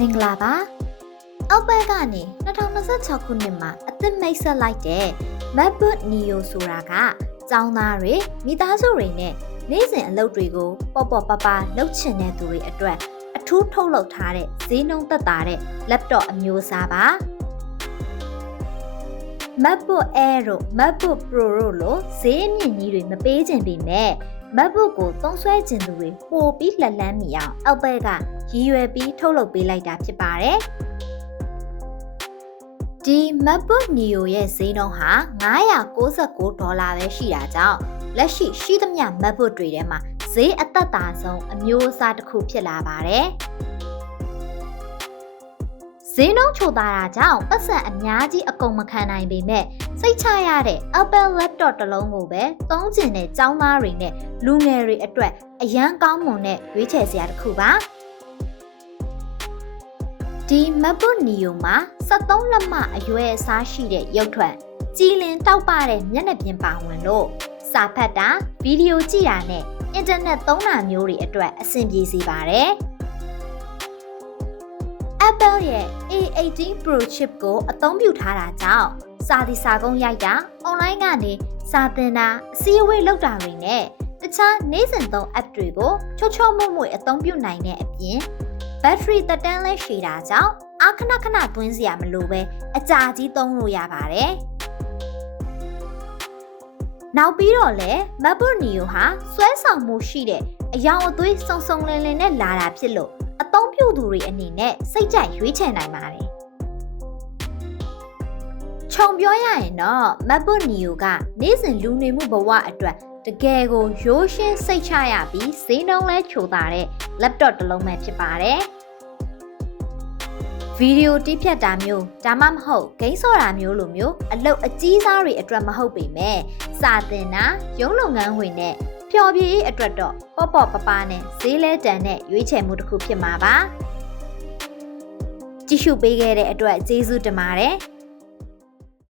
မင်္ဂလာပါအောက်ဘက်ကနေ2026ခုနှစ်မှာအသစ်မိတ်ဆက်လိုက်တဲ့ MacBook Neo ဆိုတာကကျောင်းသားတွေမိသားစုတွေနဲ့နေ့စဉ်အလုပ်တွေကိုပေါ့ပေါ့ပါပါလုပ်ချင်တဲ့သူတွေအတွက်အထူးထုတ်လုပ်ထားတဲ့ဈေးနှုန်းသက်သာတဲ့ laptop အမျိုးအစားပါ MacBook Air တို့ MacBook Pro တို့လိုဈေးအမြင့်ကြီးတွေမပေးချင်ပေမဲ့ MacBook ကိုသုံးစွဲချင်သူတွေပိုပြီးလက်လန်းမိအောင် Apple ကရည်ရွယ်ပြီးထုတ်လုပ်ပေးလိုက်တာဖြစ်ပါတယ်။ဒီ MacBook Neo ရဲ့ဈေးနှုန်းဟာ$999ပဲရှိတာကြောင့်လက်ရှိသမျှ MacBook တွေထဲမှာဈေးအသက်သာဆုံးအမျိုးအစားတစ်ခုဖြစ်လာပါတယ်။ဈေးနှုန်းချိုသာတာကြောင့်ပတ်စံအများကြီးအကုန်မခံနိုင်ပေမဲ့စိတ်ချရတဲ့ Apple laptop တစ်လုံးကိုပဲသုံးချင်တဲ့ကျောင်းသားတွေနဲ့လူငယ်တွေအတွက်အရန်ကောင်းမွန်တဲ့ရွေးချယ်စရာတစ်ခုပါဒီ MacBook Neo မှာ73လက်မအရွယ်အစားရှိတဲ့ရုပ်ထွက်ကြည်လင်တောက်ပတဲ့မျက်နှာပြင်ပါဝင်လို့စာဖတ်တာဗီဒီယိုကြည့်တာနဲ့အင်တာနက်သုံးတာမျိုးတွေအတွက်အဆင်ပြေစေပါတယ်Apple ရဲ့ A18 Pro chip ကိုအသုံးပြုထားတာကြောင့်စာဒီစာကုန်းရိုက်တာ online ကနေစာသင်တာအစည်းအဝေးလုပ်တာတွေနဲ့တခြားနေ့စဉ်သုံး app တွေကိုချောချောမွေ့မွေ့အသုံးပြုနိုင်တဲ့အပြင် battery သက်တမ်းလည်းရှည်တာကြောင့်အခဏခဏသွင်းစရာမလိုပဲအကြာကြီးသုံးလို့ရပါတယ်နောက်ပြီးတော့လည်း MacBook Neo ဟာဆွဲဆောင်မှုရှိတဲ့အယောင်အသွေးစုံစုံလင်လင်နဲ့လာတာဖြစ်လို့အသုံးပြုသူတွေအနေနဲ့စိတ်ကြိုက်ရွေးချယ်နိုင်ပါတယ်ခြုံပြောရရင်တော့ MacBook Neo ကနေ့စဉ်လူနေမှုဘဝအတွက်တကယ်ကိုရိုးရှင်းစိတ်ချရပြီးဈေးနှုန်းလဲချိုသာတဲ့ laptop တစ်လုံးပဲဖြစ်ပါတယ်ဗီဒီယိုတိဖြတ်တာမျိုးဒါမှမဟုတ်ဂိမ်းဆော့တာမျိုးလိုမျိုးအလုပ်အကြီးစားတွေအတွက်မဟုတ်ပေမဲ့စာသင်တာရုံးလုပ်ငန်းဝင်နဲ့ပျော်ပြည့်ရေးအတွက်တော့ပေါ့ပေါ့ပပနဲ့ဈေးလဲတန်တဲ့ရွေးချယ်မှုတစ်ခုဖြစ်မှာပါကြည့်ရှုပေးခဲ့တဲ့အတွက်ကျေးဇူးတင်ပါတယ်